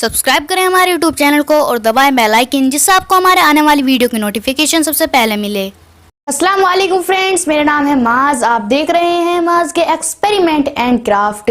Subscribe करें हमारे YouTube channel को और दबाएं बेल आइकन, जिससे आपको हमारे आने वाली वीडियो की नोटिफिकेशन सबसे पहले मिले। अस्सलाम वालेकुम फ्रेंड्स, मेरा नाम है माज। आप देख रहे हैं माज के एक्सपेरिमेंट एंड क्राफ्ट।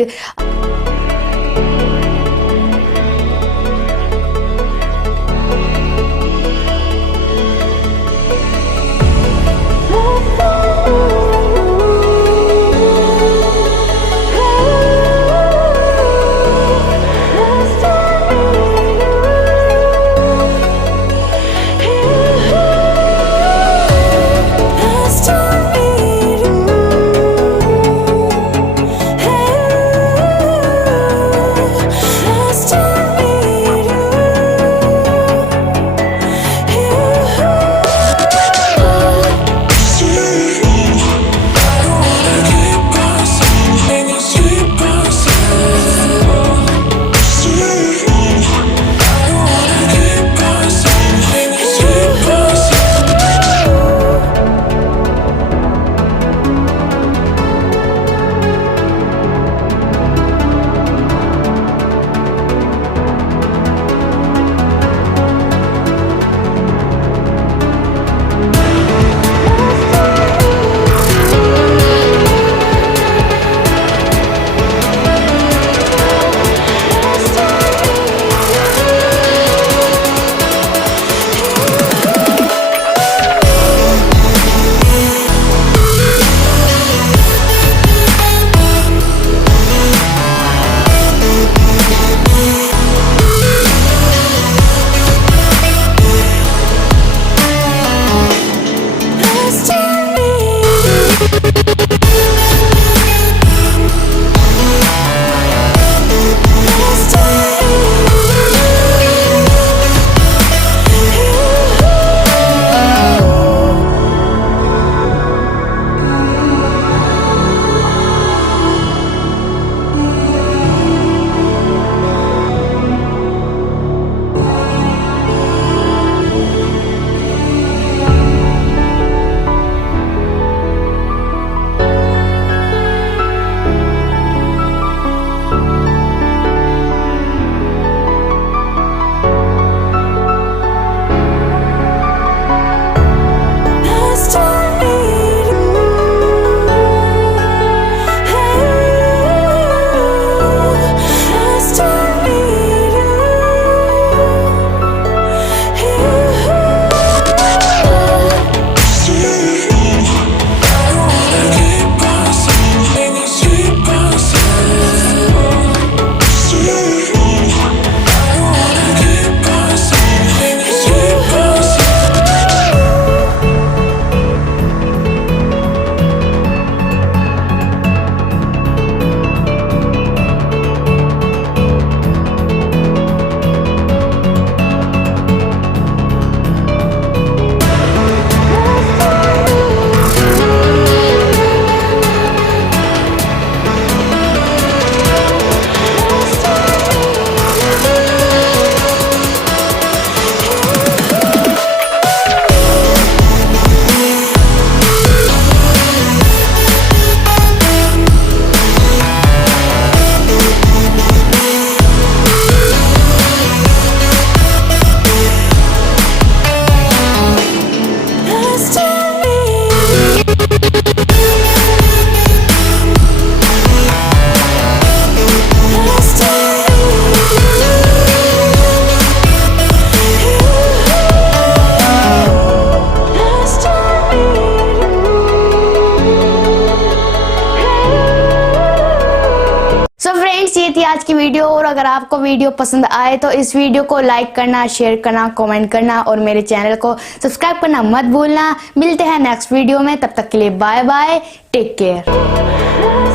ये थी आज की वीडियो, और अगर आपको वीडियो पसंद आए तो इस वीडियो को लाइक करना, शेयर करना, कमेंट करना और मेरे चैनल को सब्सक्राइब करना मत भूलना। मिलते हैं नेक्स्ट वीडियो में, तब तक के लिए बाय बाय, टेक केयर।